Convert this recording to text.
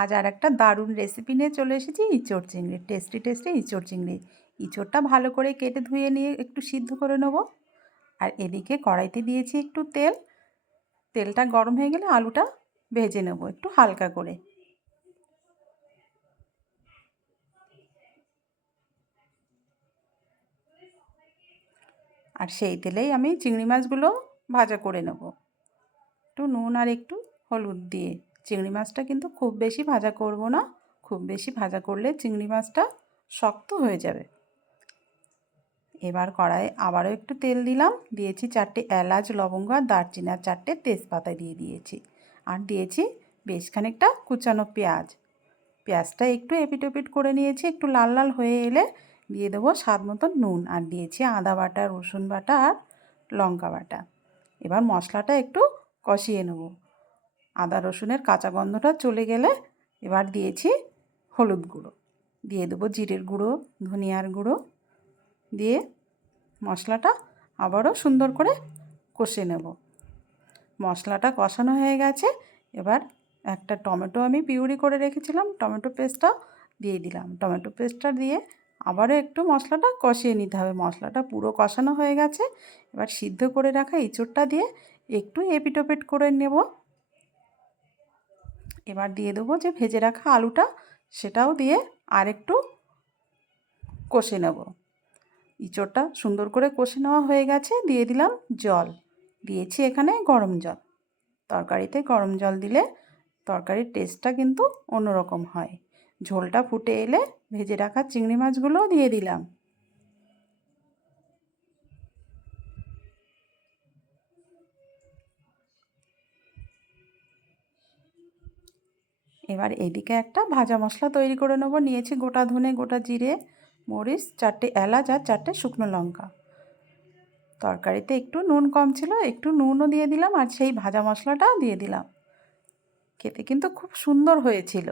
আজ আর একটা দারুণ রেসিপি নিয়ে চলে এসেছি ইঁচড় চিংড়ি, টেস্টি টেস্টি ইঁচড় চিংড়ি। ইঁচড়টা ভালো করে কেটে ধুয়ে নিয়ে একটু সিদ্ধ করে নেব। আর এদিকে কড়াইতে দিয়েছি একটু তেল, তেলটা গরম হয়ে গেলে আলুটা ভেজে নেব একটু হালকা করে। আর সেই তেলেই আমি চিংড়ি মাছগুলো ভাজা করে নেব একটু নুন আর একটু হলুদ দিয়ে। চিংড়ি মাছটা কিন্তু খুব বেশি ভাজা করব না, খুব বেশি ভাজা করলে চিংড়ি মাছটা শক্ত হয়ে যাবে। এবার কড়াইয়ে আবারও একটু তেল দিলাম, দিয়েছি 4টে এলাচ, লবঙ্গ আর দারচিনি, আর 4টে তেজপাতা দিয়ে দিয়েছি। আর দিয়েছি বেশ খানিকটা কুচানো পেঁয়াজ। পেঁয়াজটা একটু এপিট ওপিট করে নিয়েছি, একটু লাল লাল হয়ে এলে দিয়ে দেবো স্বাদ মতো নুন, আর দিয়েছি আদা বাটা, রসুন বাটা আর লঙ্কা বাটা। এবার মশলাটা একটু কষিয়ে নেব। আদা রসুনের কাঁচা গন্ধটা চলে গেলে এবার দিয়েছি হলুদ গুঁড়ো, দিয়ে দেবো জিরের গুঁড়ো, ধনিয়ার গুঁড়ো দিয়ে মশলাটা আবারও সুন্দর করে কষে নেব। মশলাটা কষানো হয়ে গেছে, এবার একটা টমেটো আমি পিউরি করে রেখেছিলাম, টমেটো পেস্টটা দিয়ে দিলাম। টমেটো পেস্টটা দিয়ে আবারও একটু মশলাটা কষিয়ে নিতে হবে। মশলাটা পুরো কষানো হয়ে গেছে, এবার সিদ্ধ করে রাখা এঁচোড়টা দিয়ে একটু এপিট ওপিট করে নেব। এবার দিয়ে দেবো যে ভেজে রাখা আলুটা, সেটাও দিয়ে আর একটু কষে নেব। ইঁচড়টা সুন্দর করে কষে নেওয়া হয়ে গেছে, দিয়ে দিলাম জল, দিয়েছি এখানে গরম জল। তরকারিতে গরম জল দিলে তরকারির টেস্টটা কিন্তু অন্যরকম হয়। ঝোলটা ফুটে এলে ভেজে রাখা চিংড়ি মাছগুলোও দিয়ে দিলাম। এবার এদিকে একটা ভাজা মশলা তৈরি করে নেব। নিয়েছি গোটা ধনে, গোটা জিরে, মরিচ, 4টে এলাচ আর 4টে শুকনো লঙ্কা। তরকারিতে একটু নুন কম ছিল, একটু নুনও দিয়ে দিলাম আর সেই ভাজা মশলাটাও দিয়ে দিলাম। খেতে কিন্তু খুব সুন্দর হয়েছিল।